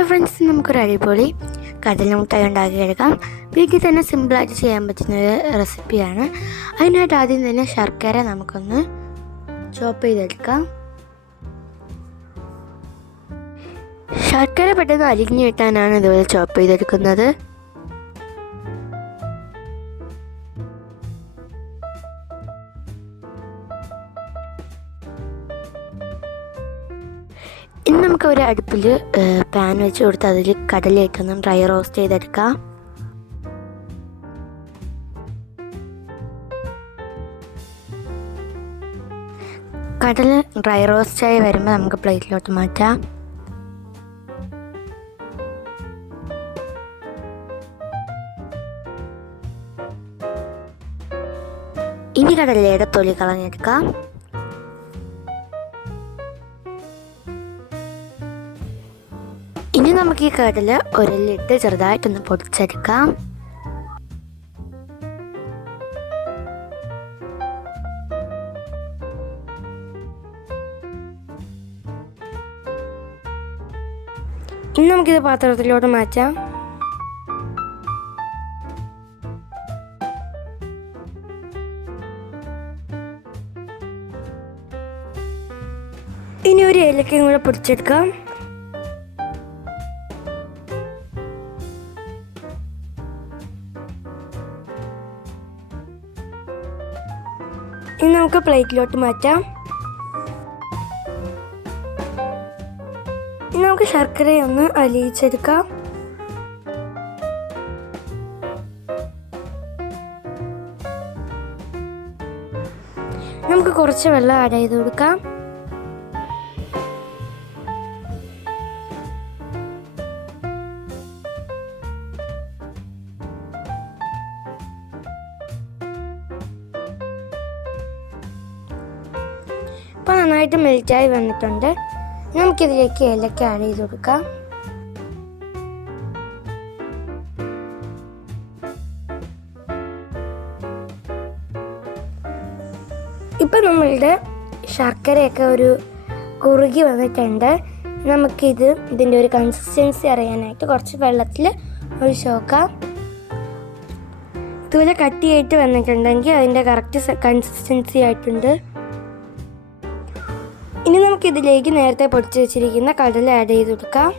Hello friends നമുക്കൊരു അടിപൊളി കടല മുട്ടായി ഉണ്ടാക്കിയെടുക്കാം വീട്ടിൽ തന്നെ സിമ്പിളായിട്ട് ചെയ്യാൻ പറ്റുന്ന ഒരു റെസിപ്പിയാണ് അതിനായിട്ട് ആദ്യം തന്നെ ശർക്കര നമുക്കൊന്ന് ചോപ്പ് ചെയ്തെടുക്കാം. ശർക്കര പെട്ടെന്ന് അരിഞ്ഞു കിട്ടാനാണ് ഇതുപോലെ ചോപ്പ് ചെയ്തെടുക്കുന്നത്. ഇനി നമുക്ക് ഒരു അടുപ്പിൽ പാൻ വെച്ച് കൊടുത്ത് അതിൽ കടലയിട്ടൊന്നും ഡ്രൈ റോസ്റ്റ് ചെയ്തെടുക്കാം. കടല ഡ്രൈ റോസ്റ്റ് ആയി വരുമ്പോൾ നമുക്ക് പ്ലേറ്റിലോട്ട് മാറ്റാം. ഇനി കടലയുടെ തൊലി കളഞ്ഞെടുക്കാം. ഇനി നമുക്ക് ഈ കടല ഒരലിട്ട് ചെറുതായിട്ടൊന്ന് പൊടിച്ചെടുക്കാം. ഇനി നമുക്കിത് പാത്രത്തിലോട്ട് മാറ്റാം. ഇനി ഒരു ഏലക്കയും കൂടെ പൊടിച്ചെടുക്കാം. ഇനി നമുക്ക് പ്ലേറ്റിലോട്ട് മാറ്റാം. ഇനി നമുക്ക് ശർക്കരയൊന്ന് അലിയിച്ചെടുക്കാം. നമുക്ക് കുറച്ച് വെള്ളം ആഡ് ചെയ്ത് കൊടുക്കാം. ഇപ്പോൾ നന്നായിട്ട് മെൽറ്റായി വന്നിട്ടുണ്ട്. നമുക്കിതിലേക്ക് ഏലക്ക ആഡ് ചെയ്ത് കൊടുക്കാം. ഇപ്പം നമ്മളുടെ ശർക്കരയൊക്കെ ഒരു കുറുകി വന്നിട്ടുണ്ട്. നമുക്കിത് ഇതിന്റെ ഒരു കൺസിസ്റ്റൻസി അറിയാനായിട്ട് കുറച്ച് വെള്ളത്തിൽ ഒരു നോക്കാം ഇതുപോലെ കട്ടിയായിട്ട് വന്നിട്ടുണ്ടെങ്കിൽ അതിന്റെ കറക്റ്റ് കൺസിസ്റ്റൻസി ആയിട്ടുണ്ട്. ഇനി നമുക്കിതിലേക്ക് നേരത്തെ പൊടിച്ച് വെച്ചിരിക്കുന്ന കടല ആഡ് ചെയ്ത് കൊടുക്കാം.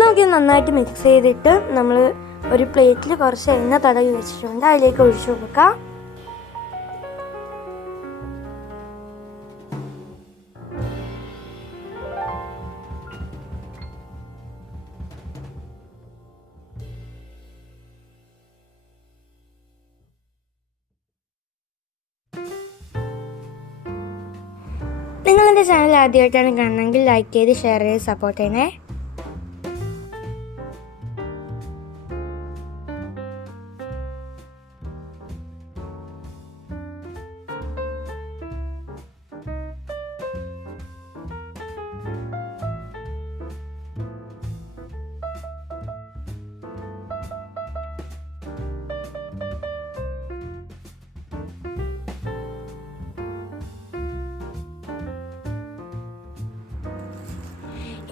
നമുക്ക് നന്നായിട്ട് മിക്സ് ചെയ്തിട്ട് നമ്മൾ ഒരു പ്ലേറ്റിൽ കുറച്ച് എണ്ണ തടവി വെച്ചിട്ടുണ്ട്. അതിലേക്ക് ഒഴിച്ചു കൊടുക്കാം. നിങ്ങൾ എന്റെ ചാനൽ ആദ്യമായിട്ടാണ് കാണണമെങ്കിൽ ലൈക്ക് ചെയ്ത് ഷെയർ ചെയ്ത് സപ്പോർട്ട് ചെയ്യണേ.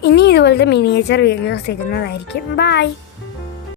ഇനി ഇതുപോലത്തെ മിനിയേച്ചർ വീഡിയോസ് ഇടുന്നതായിരിക്കും. ബൈ